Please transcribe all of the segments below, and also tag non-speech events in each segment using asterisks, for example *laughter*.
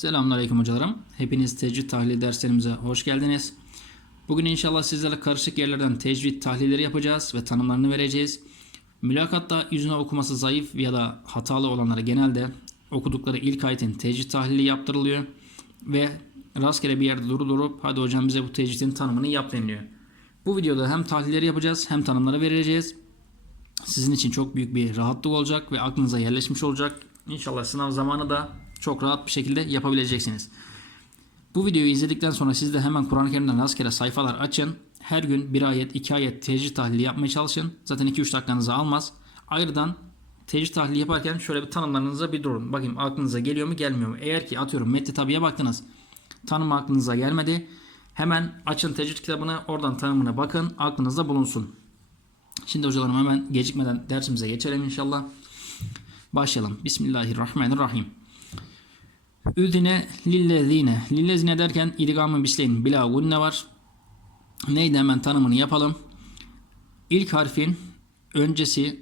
Selamünaleyküm hocalarım. Hepiniz tecvid tahlil derslerimize hoş geldiniz. Bugün inşallah sizlerle karışık yerlerden tecvid tahlilleri yapacağız ve tanımlarını vereceğiz. Mülakatta yüzüne okuması zayıf ya da hatalı olanlara genelde okudukları ilk ayetin tecvid tahlili yaptırılıyor ve rastgele bir yerde durdurup hadi hocam bize bu tecvidin tanımını yap deniliyor. Bu videoda hem tahlilleri yapacağız hem tanımları vereceğiz. Sizin için çok büyük bir rahatlık olacak ve aklınıza yerleşmiş olacak. İnşallah sınav zamanı da çok rahat bir şekilde yapabileceksiniz. Bu videoyu izledikten sonra siz de hemen Kur'an-ı Kerim'den rastgele sayfalar açın. Her gün bir ayet, iki ayet tecrid tahlili yapmaya çalışın. Zaten 2-3 dakikanızı almaz. Ayrıdan tecrid tahlili yaparken şöyle bir tanımlarınıza bir durun. Bakayım aklınıza geliyor mu gelmiyor mu? Eğer ki atıyorum metni tabiye baktınız. Tanım aklınıza gelmedi. Hemen açın tecrid kitabını oradan tanımına bakın. Aklınızda bulunsun. Şimdi hocalarım hemen gecikmeden dersimize geçelim inşallah. Başlayalım. Bismillahirrahmanirrahim. Üdine lillezine. Lillezine derken idgamı bisleyin bila gunne var. Neydi hemen tanımını yapalım. İlk harfin öncesi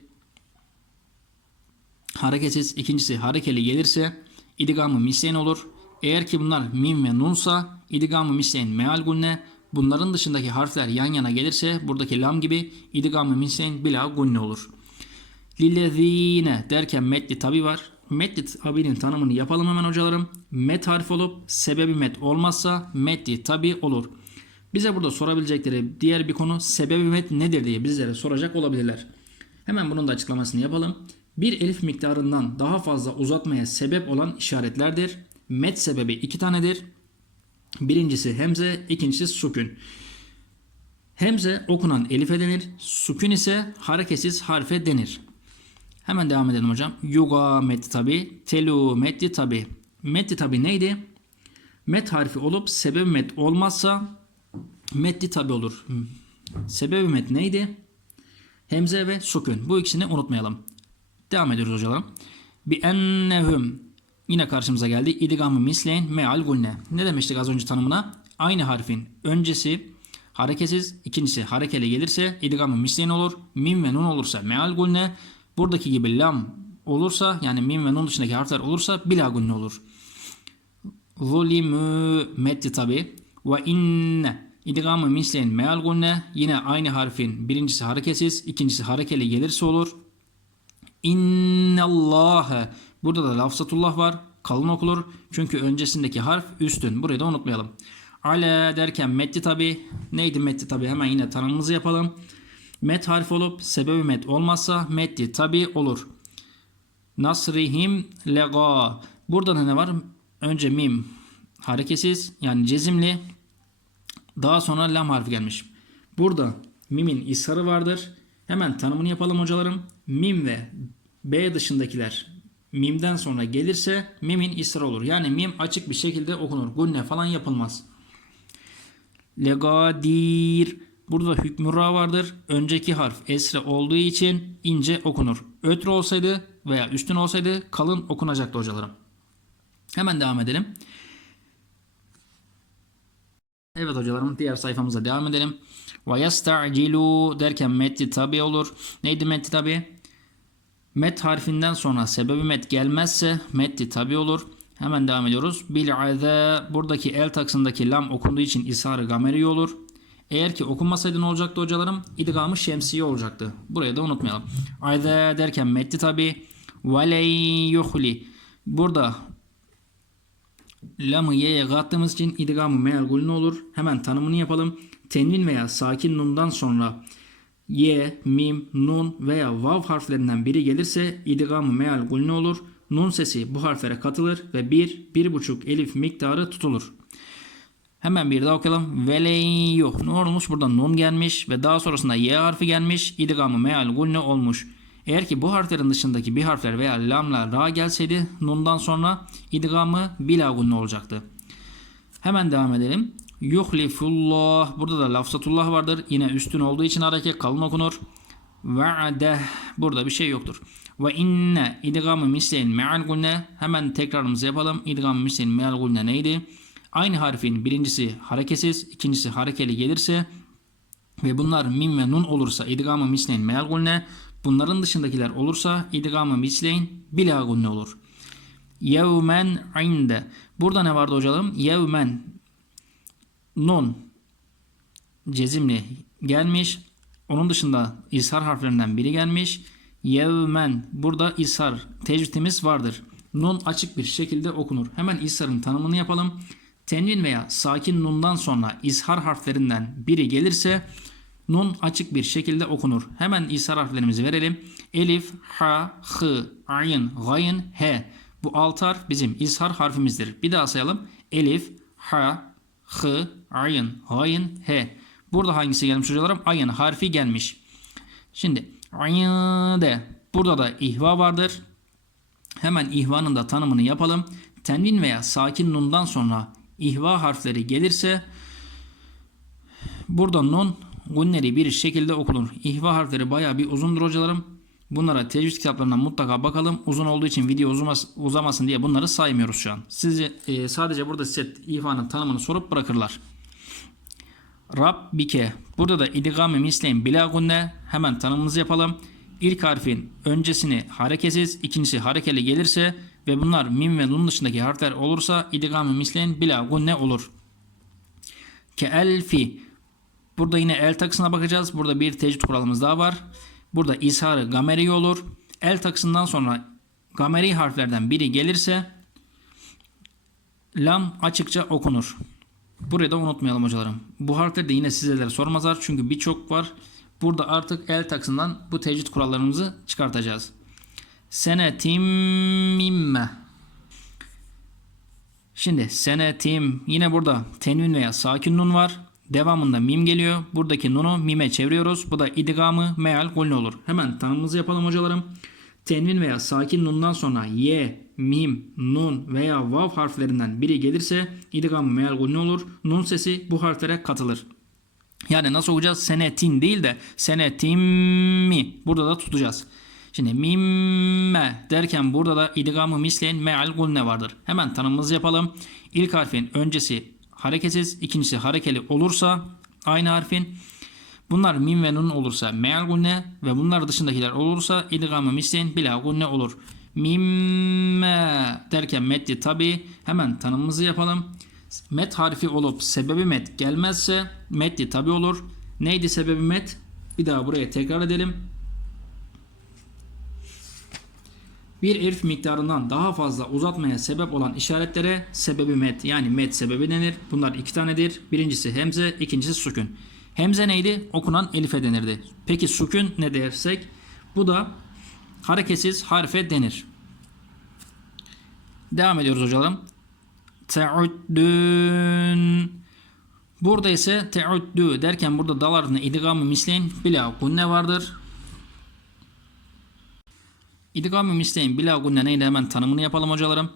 hareketsiz, ikincisi harekeli gelirse idgamı misleyin olur. Eğer ki bunlar mim ve nunsa idgamı misleyin meal gunne. Bunların dışındaki harfler yan yana gelirse buradaki lam gibi idgamı misleyin bila gunne olur. Lillezine derken metli tabi var. Metli tabinin tanımını yapalım hemen hocalarım. Met harfi olup sebebi met olmazsa metli tabi olur. Bize burada sorabilecekleri diğer bir konu sebebi met nedir diye bizlere soracak olabilirler. Hemen bunun da açıklamasını yapalım. Bir elif miktarından daha fazla uzatmaya sebep olan işaretlerdir. Met sebebi iki tanedir. Birincisi hemze, ikincisi sükün. Hemze okunan elife denir. Sükün ise hareketsiz harfe denir. Hemen devam edelim hocam. Yuga metli tabi. Telu metli tabi. Metli tabi neydi? Met harfi olup sebebi met olmazsa metli tabi olur. Sebebi met neydi? Hemze ve sukun. Bu ikisini unutmayalım. Devam ediyoruz hocalarım. Bi ennehum yine karşımıza geldi. İdgamı misleyn meal gulne. Ne demiştik az önce tanımına? Aynı harfin öncesi hareketsiz, ikincisi harekeli gelirse idgamı misleyn olur. Mim ve nun olursa meal gulne. Buradaki gibi lam olursa yani mim ve nun dışındaki harfler olursa bila gunne olur. Zulimü metli tabi. Ve inne idgamı misleyin meal gunne. Yine aynı harfin birincisi hareketsiz, ikincisi harekeli gelirse olur. İnnallâhe. Burada da lafzatullah var. Kalın okulur. Çünkü öncesindeki harf üstün. Burayı da unutmayalım. Ale derken metli tabi. Neydi metli tabi? Hemen yine tanımımızı yapalım. Met harfi olup sebebi met olmazsa metli tabi olur. Nasrihim lega. Burada da ne var? Önce mim hareketsiz yani cezimli. Daha sonra lam harfi gelmiş. Burada mimin isharı vardır. Hemen tanımını yapalım hocalarım. Mim ve B dışındakiler mimden sonra gelirse mimin isharı olur. Yani mim açık bir şekilde okunur. Gunne falan yapılmaz. Legadir. Burada hükmü ra vardır. Önceki harf esre olduğu için ince okunur. Ötre olsaydı veya üstün olsaydı kalın okunacaktı hocalarım. Hemen devam edelim. Evet hocalarım diğer sayfamıza devam edelim. Ve yesta'cilu derken metli tabi olur. Neydi metli tabi? Met harfinden sonra sebebi met gelmezse metli tabi olur. Hemen devam ediyoruz. Bil'aze buradaki el taksındaki lam okunduğu için isharı gameri olur. Eğer ki okunmasaydı ne olacaktı hocalarım? İdgamı şemsiye olacaktı. Burayı da unutmayalım. Ayze derken metli tabi. Veley yuhli. Burada lamı y'ye kattığımız için idgamı meal gulün olur. Hemen tanımını yapalım. Tenvin veya sakin nundan sonra y, mim, nun veya vav harflerinden biri gelirse idgamı meal gulün olur. Nun sesi bu harflere katılır ve 1, 1,5 elif miktarı tutulur. Hemen bir daha okuyalım. Veleyn yok. Ne olmuş? Burada nun gelmiş ve daha sonrasında y harfi gelmiş. İdgamı meal gulne olmuş. Eğer ki bu harflerin dışındaki bir harfler veya lamlar ra gelseydi nundan sonra idgamı bila gulne olacaktı. Hemen devam edelim. Yuhlifullah. Burada da lafzatullah vardır. Yine üstün olduğu için hareket kalın okunur. Ve'de. Burada bir şey yoktur. Ve inne idgamı misleyin me'al gulne. Hemen tekrarımızı yapalım. İdgamı misleyin me'al gulne neydi? Aynı harfin birincisi hareketsiz, ikincisi harekeli gelirse ve bunlar mim ve nun olursa idgamı misleyin meal gulne. Bunların dışındakiler olursa idgamı misleyin bila gulne olur. Yevmen inde. Burada ne vardı hocam? Yevmen nun cezimli gelmiş. Onun dışında ishar harflerinden biri gelmiş. Yevmen burada ishar tecvidimiz vardır. Nun açık bir şekilde okunur. Hemen isharın tanımını yapalım. Tenvin veya sakin nundan sonra ishar harflerinden biri gelirse nun açık bir şekilde okunur. Hemen ishar harflerimizi verelim. Elif, ha, hı, ayn, gayn, he. Bu alt harf bizim ishar harfimizdir. Bir daha sayalım. Elif, ha, hı, ayn, gayn, he. Burada hangisi gelmiş hocalarım? Ayın harfi gelmiş. Şimdi de burada da ihva vardır. Hemen ihvanın da tanımını yapalım. Tenvin veya sakin nundan sonra ihva harfleri gelirse burada nun gunneri bir şekilde okunur. İhva harfleri baya bir uzundur hocalarım. Bunlara tecvid kitaplarından mutlaka bakalım. Uzun olduğu için video uzamas, uzamasın diye bunları saymıyoruz şu an. Sizi e, sadece burada size ihvanın tanımını sorup bırakırlar. Rabbike. Burada da idgam-ı misleyin bila gunne. Hemen tanımımızı yapalım. İlk harfin öncesini hareketsiz, ikincisi harekeli gelirse ve bunlar mim ve nun dışındaki harfler olursa idgam-ı misleyin bila gunne olur. Ke elfi. Burada yine el takısına bakacağız. Burada bir tecvid kuralımız daha var. Burada isharı gameri olur. El takısından sonra gameri harflerden biri gelirse lam açıkça okunur. Burayı da unutmayalım hocalarım. Bu harfleri de yine sizlere sormazlar çünkü birçok var. Burada artık el takısından bu tecvid kurallarımızı çıkartacağız. Senetim mimme. Şimdi senetim yine burada tenvin veya sakin nun var. Devamında mim geliyor. Buradaki nunu mime çeviriyoruz. Bu da idgamı meal golün olur. Hemen tanımımızı yapalım hocalarım. Tenvin veya sakin nundan sonra ye, mim, nun veya vav harflerinden biri gelirse idgamı meal golün olur. Nun sesi bu harflere katılır. Yani nasıl okuyacağız? Senetin değil de senetimmi. Burada da tutacağız. Şimdi mimme derken burada da idgamı misleyin meal gulne vardır. Hemen tanımımızı yapalım. İlk harfin öncesi hareketsiz, ikincisi harekeli olursa aynı harfin bunlar mim ve nun olursa meal gunne ve bunlar dışındakiler olursa idgamı misleyin bila gunne olur. Mimme derken metli tabi hemen tanımımızı yapalım. Met harfi olup sebebi met gelmezse metli tabi olur. Neydi sebebi met? Bir daha buraya tekrar edelim. Bir elif miktarından daha fazla uzatmaya sebep olan işaretlere sebebi met yani met sebebi denir. Bunlar iki tanedir. Birincisi hemze, ikincisi sükun. Hemze neydi? Okunan elife denirdi. Peki sükun ne dersek? Bu da hareketsiz harfe denir. Devam ediyoruz hocalarım. Te'uddün Burada ise te'uddü derken burada dalarını idgamı misleyin bila kunne vardır. İdgam-ı misleyin bila neyle hemen tanımını yapalım hocalarım.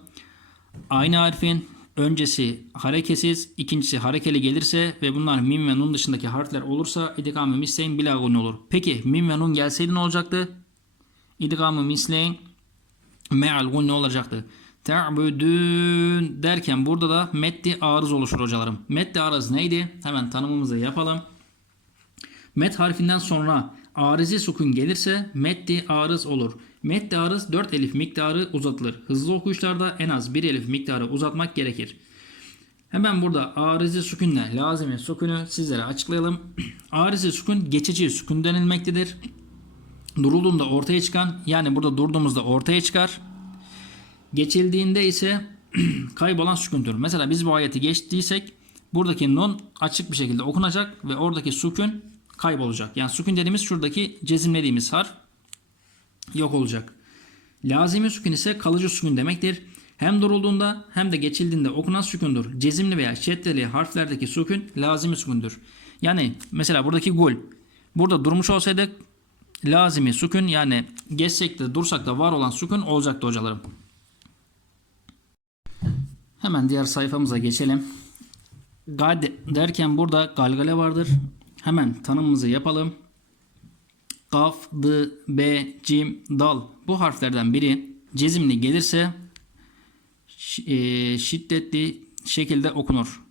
Aynı harfin öncesi hareketsiz, ikincisi harekeli gelirse ve bunlar mim ve nun dışındaki harfler olursa idgam-ı gunne olur. Peki mim ve nun gelseydi ne olacaktı? İdgam-ı misleyin meal gunne olacaktı. Te'budün derken burada da meddi arız oluşur hocalarım. Meddi arız neydi? Hemen tanımımızı yapalım. Met harfinden sonra arizi sukun gelirse meddi arız olur. Meddi arız 4 elif miktarı uzatılır. Hızlı okuyuşlarda en az 1 elif miktarı uzatmak gerekir. Hemen burada arizi sükunle lazimi sukunu sizlere açıklayalım. *clears throat* arizi sukun geçici sukun denilmektedir. Durulduğunda ortaya çıkan yani burada durduğumuzda ortaya çıkar. Geçildiğinde ise *clears throat* kaybolan sükundur. Mesela biz bu ayeti geçtiysek buradaki nun açık bir şekilde okunacak ve oradaki sukun kaybolacak. Yani sukun dediğimiz şuradaki cezimlediğimiz harf yok olacak. Lazimi sükun ise kalıcı sükun demektir. Hem durulduğunda hem de geçildiğinde okunan sükundur. Cezimli veya şeddeli harflerdeki sükun lazimi sükundur. Yani mesela buradaki gul. Burada durmuş olsaydık lazimi sükun yani geçsek de dursak da var olan sükun olacaktı hocalarım. Hemen diğer sayfamıza geçelim. Gad derken burada galgale vardır. Hemen tanımımızı yapalım. Kaf, d, b, cim, dal. Bu harflerden biri cezimli gelirse şiddetli şekilde okunur.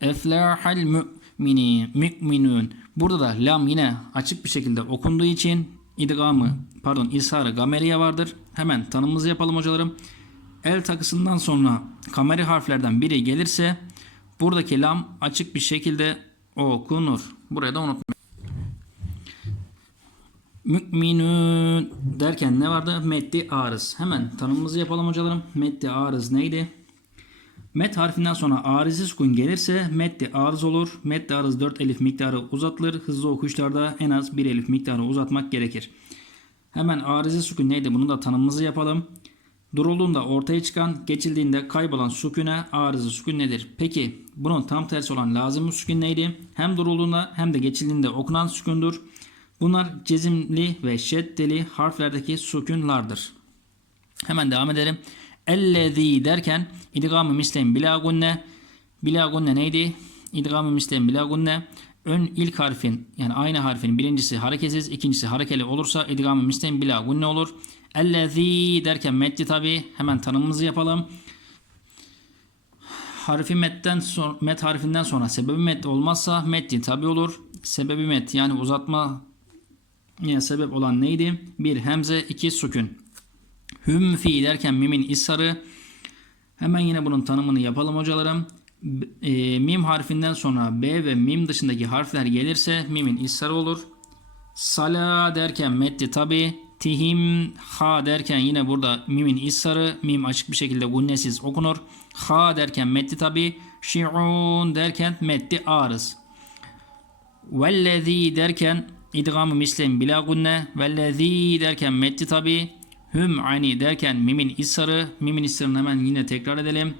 Eflahal müminin, müminun. Burada da lam yine açık bir şekilde okunduğu için idgamı pardon isharı gameriye vardır. Hemen tanımımızı yapalım hocalarım. El takısından sonra kameri harflerden biri gelirse buradaki lam açık bir şekilde okunur. Buraya da unutmayın. Müminün derken ne vardı? Meddi arız. Hemen tanımımızı yapalım hocalarım. Meddi arız neydi? Met harfinden sonra arizi sukun gelirse meddi arız olur. Meddi arız 4 elif miktarı uzatılır. Hızlı okuyuşlarda en az 1 elif miktarı uzatmak gerekir. Hemen arizi sukun neydi? Bunu da tanımımızı yapalım. Durulduğunda ortaya çıkan, geçildiğinde kaybolan süküne arızı sükun nedir? Peki bunun tam tersi olan lazım sükun neydi? Hem durulduğunda hem de geçildiğinde okunan sükundur. Bunlar cezimli ve şeddeli harflerdeki sükunlardır. Hemen devam edelim. Ellezî derken idgamı mislen bila gunne. Bila gunne neydi? İdgamı mislen bila gunne. Ön ilk harfin yani aynı harfin birincisi hareketsiz, ikincisi harekeli olursa idgamı mislen bila gunne olur. Ellezî derken metti tabi. Hemen tanımımızı yapalım. Harfi metten sonra, met harfinden sonra sebebi met olmazsa metti tabi olur. Sebebi met yani uzatma yine sebep olan neydi? Bir hemze, iki sükun. Hüm fi derken mimin isarı. Hemen yine bunun tanımını yapalım hocalarım. E, mim harfinden sonra B ve mim dışındaki harfler gelirse mimin isarı olur. Sala derken metti tabi. Tihim ha derken yine burada mimin isarı. Mim açık bir şekilde gunnesiz okunur. Ha derken metti tabi. Şi'un derken metti arız. Vellezî derken idgamı mislim bila gunne. Vellezî derken metti tabi. Hüm ani derken mimin isarı. Mimin isarını hemen yine tekrar edelim.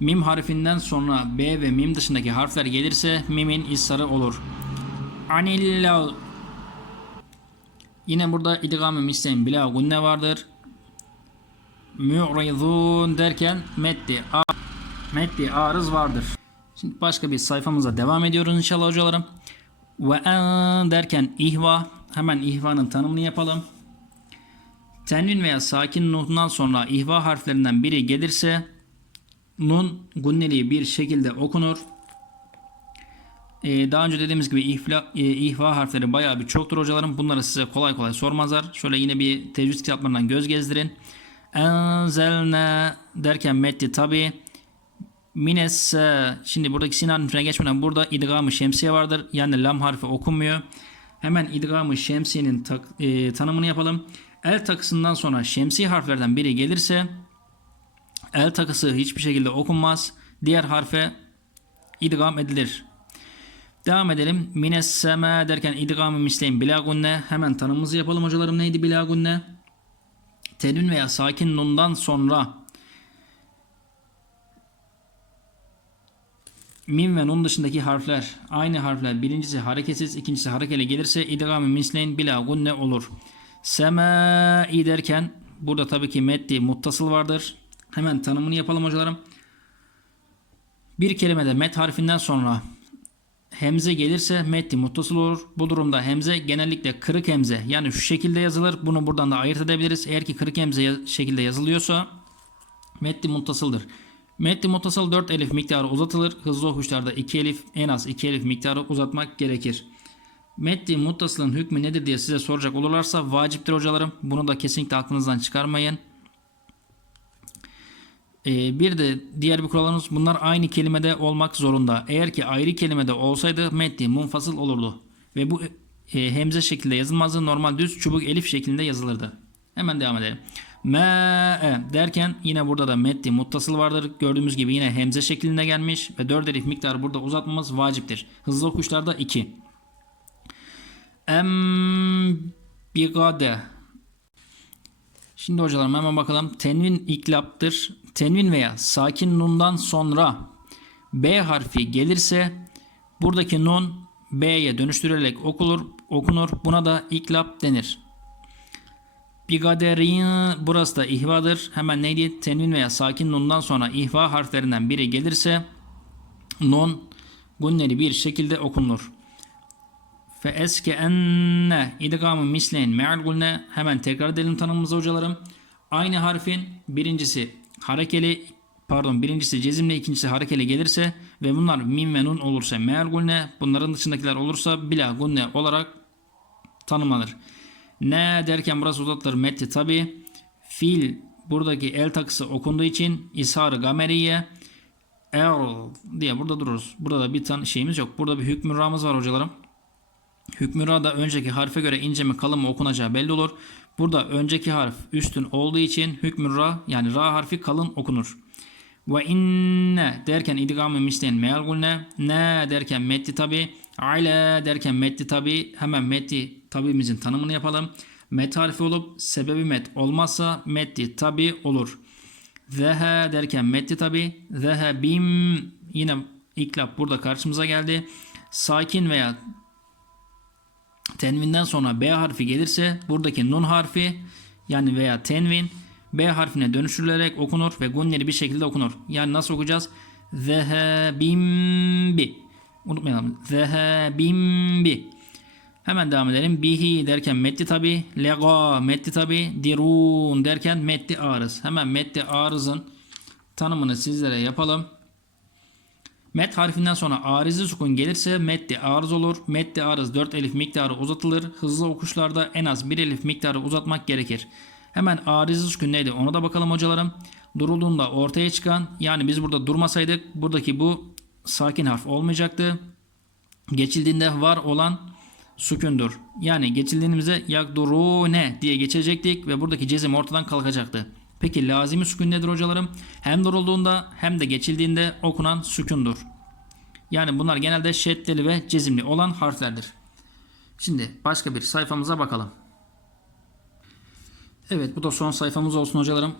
Mim harfinden sonra B ve mim dışındaki harfler gelirse mimin isarı olur. Anilla Yine burada idgamı mislim bila gunne vardır. Mu'ridun derken metti a metti arız vardır. Şimdi başka bir sayfamıza devam ediyoruz inşallah hocalarım. Ve en derken ihva hemen ihvanın tanımını yapalım. Tenvin veya sakin nundan sonra ihva harflerinden biri gelirse nun gunneli bir şekilde okunur. Ee, daha önce dediğimiz gibi ihla, e, ihva harfleri bayağı bir çoktur hocalarım. Bunları size kolay kolay sormazlar. Şöyle yine bir tecvid kitaplarından göz gezdirin. Enzelne derken metti tabi. Mines şimdi buradaki sin harfine geçmeden burada idgamı şemsiye vardır. Yani lam harfi okunmuyor. Hemen idgamı şemsiyenin tak, e, tanımını yapalım. El takısından sonra şemsi harflerden biri gelirse el takısı hiçbir şekilde okunmaz. Diğer harfe idgam edilir. Devam edelim. Mines sema derken idgamı misleyin bila gunne. Hemen tanımımızı yapalım hocalarım. Neydi bila gunne? Tenvin veya sakin nundan sonra mim ve nun dışındaki harfler aynı harfler birincisi hareketsiz ikincisi harekeli gelirse idgamı misleyin bila gunne olur. Semai derken burada tabii ki meddi muttasıl vardır. Hemen tanımını yapalım hocalarım. Bir kelimede met harfinden sonra hemze gelirse meddi muttasıl olur. Bu durumda hemze genellikle kırık hemze yani şu şekilde yazılır. Bunu buradan da ayırt edebiliriz. Eğer ki kırık hemze ya- şekilde yazılıyorsa meddi muttasıldır. Meddi muttasıl 4 elif miktarı uzatılır. Hızlı okuşlarda 2 elif en az 2 elif miktarı uzatmak gerekir. Meddi muttasılın hükmü nedir diye size soracak olurlarsa vaciptir hocalarım. Bunu da kesinlikle aklınızdan çıkarmayın. Ee, bir de diğer bir kuralımız bunlar aynı kelimede olmak zorunda. Eğer ki ayrı kelimede olsaydı meddi munfasıl olurdu. Ve bu e, hemze şekilde yazılmazdı. Normal düz çubuk elif şeklinde yazılırdı. Hemen devam edelim. Me derken yine burada da meddi muttasıl vardır. Gördüğümüz gibi yine hemze şeklinde gelmiş ve 4 elif miktarı burada uzatmamız vaciptir. Hızlı okuşlarda 2. Em bigade Şimdi hocalarım hemen bakalım. Tenvin iklaptır. Tenvin veya sakin nundan sonra B harfi gelirse buradaki nun B'ye dönüştürülerek okulur, okunur. Buna da iklap denir. Bigaderin burası da ihvadır. Hemen neydi? Tenvin veya sakin nundan sonra ihva harflerinden biri gelirse nun gunneli bir şekilde okunur. Fe eske enne idgamı misleyin me'al gulne hemen tekrar edelim tanımımızı hocalarım. Aynı harfin birincisi harekeli pardon birincisi cezimle ikincisi harekeli gelirse ve bunlar mim ve nun olursa me'al gulne bunların dışındakiler olursa bila gunne olarak tanımlanır. Ne derken burası uzatılır metti tabi. Fil buradaki el takısı okunduğu için ishar gameriye er diye burada dururuz. Burada da bir tane şeyimiz yok. Burada bir hükmü var hocalarım. Hükmü da önceki harfe göre ince mi kalın mı okunacağı belli olur. Burada önceki harf üstün olduğu için hükmü ra yani ra harfi kalın okunur. Ve inne derken idgamı mislen meal. Ne derken metti tabi. Ale derken metti tabi. Hemen metti tabimizin tanımını yapalım. Met harfi olup sebebi met olmazsa metti tabi olur. Zehe derken metti tabi. Zehe bim yine iklap burada karşımıza geldi. Sakin veya tenvinden sonra B harfi gelirse buradaki nun harfi yani veya tenvin B harfine dönüştürülerek okunur ve gunleri bir şekilde okunur. Yani nasıl okuyacağız? Zehebimbi. Unutmayalım. Zehebimbi. Hemen devam edelim. Bihi derken metti tabi. Lega metti tabi. Dirun derken metti arız. Hemen metti arızın tanımını sizlere yapalım. Met harfinden sonra arizi sukun gelirse metti arız olur. Metti arız 4 elif miktarı uzatılır. Hızlı okuşlarda en az 1 elif miktarı uzatmak gerekir. Hemen arizi sukun neydi ona da bakalım hocalarım. Durulduğunda ortaya çıkan yani biz burada durmasaydık buradaki bu sakin harf olmayacaktı. Geçildiğinde var olan sükundur. Yani geçildiğimizde yakdurune diye geçecektik ve buradaki cezim ortadan kalkacaktı. Peki lazimi sükun nedir hocalarım? Hem durulduğunda hem de geçildiğinde okunan sükundur. Yani bunlar genelde şeddeli ve cezimli olan harflerdir. Şimdi başka bir sayfamıza bakalım. Evet bu da son sayfamız olsun hocalarım.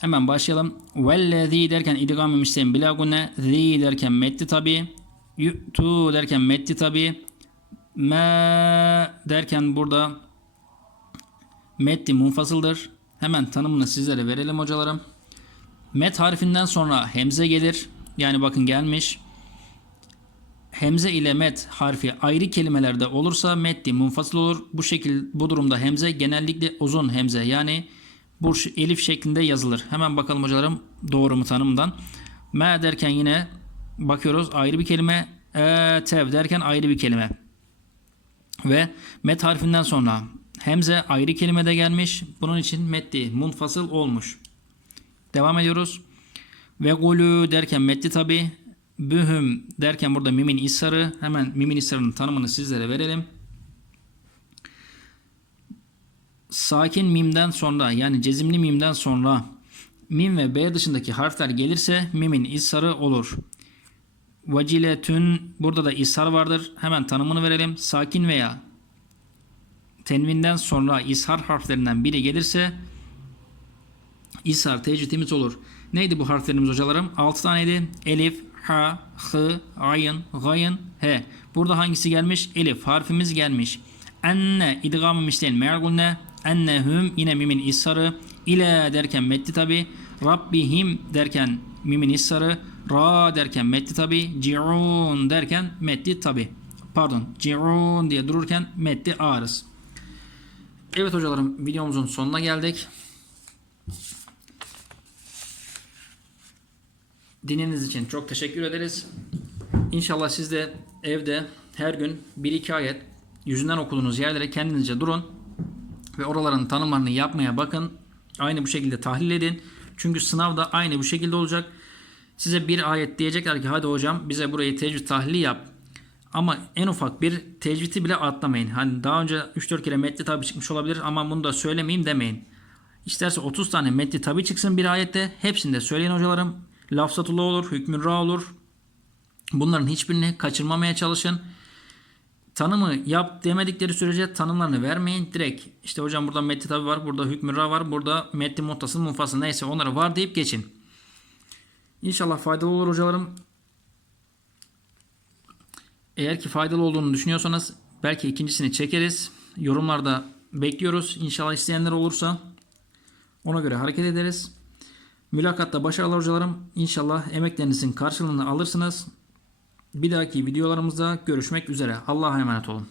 Hemen başlayalım. Vellezî derken idgam-ı müslim bila gunne. Zî derken metti tabi. Yu'tu derken metti tabi. Me derken burada metti munfasıldır. Hemen tanımını sizlere verelim hocalarım. Met harfinden sonra hemze gelir. Yani bakın gelmiş. Hemze ile met harfi ayrı kelimelerde olursa metti munfasıl olur. Bu şekil bu durumda hemze genellikle uzun hemze yani bu elif şeklinde yazılır. Hemen bakalım hocalarım doğru mu tanımdan. Me derken yine bakıyoruz ayrı bir kelime. E, tev derken ayrı bir kelime. Ve met harfinden sonra hemze ayrı kelimede gelmiş. Bunun için metti munfasıl olmuş. Devam ediyoruz. Ve gulü derken metti tabi. Bühüm derken burada mimin isarı. Hemen mimin isarının tanımını sizlere verelim. Sakin mimden sonra yani cezimli mimden sonra mim ve b dışındaki harfler gelirse mimin isarı olur. Vaciletün burada da ishar vardır. Hemen tanımını verelim. Sakin veya tenvinden sonra ishar harflerinden biri gelirse ishar tecritimiz olur. Neydi bu harflerimiz hocalarım? 6 taneydi. Elif, ha, hı, ayın, gayın, he. Burada hangisi gelmiş? Elif harfimiz gelmiş. Enne idgamı mişleyin me'gulne. Ennehum yine mimin isharı. İle derken metti tabi. Rabbihim derken mimin isharı. Ra derken metti tabi. Ci'un derken metti tabi. Pardon. Ci'un diye dururken metti arız. Evet hocalarım videomuzun sonuna geldik. Dininiz için çok teşekkür ederiz. İnşallah siz de evde her gün bir iki ayet yüzünden okuduğunuz yerlere kendinizce durun ve oraların tanımlarını yapmaya bakın. Aynı bu şekilde tahlil edin. Çünkü sınavda aynı bu şekilde olacak. Size bir ayet diyecekler ki hadi hocam bize burayı tecvid tahlili yap. Ama en ufak bir tecvidi bile atlamayın. Hani daha önce 3-4 kere metni tabi çıkmış olabilir ama bunu da söylemeyeyim demeyin. İsterse 30 tane metni tabi çıksın bir ayette. Hepsini de söyleyin hocalarım. Lafzatullah olur, hükmü ra olur. Bunların hiçbirini kaçırmamaya çalışın. Tanımı yap demedikleri sürece tanımlarını vermeyin. Direkt işte hocam burada metni tabi var, burada hükmü ra var, burada metni muttasıl munfasıl neyse onları var deyip geçin. İnşallah faydalı olur hocalarım. Eğer ki faydalı olduğunu düşünüyorsanız belki ikincisini çekeriz. Yorumlarda bekliyoruz. İnşallah isteyenler olursa ona göre hareket ederiz. Mülakatta başarılar hocalarım. İnşallah emeklerinizin karşılığını alırsınız. Bir dahaki videolarımızda görüşmek üzere. Allah'a emanet olun.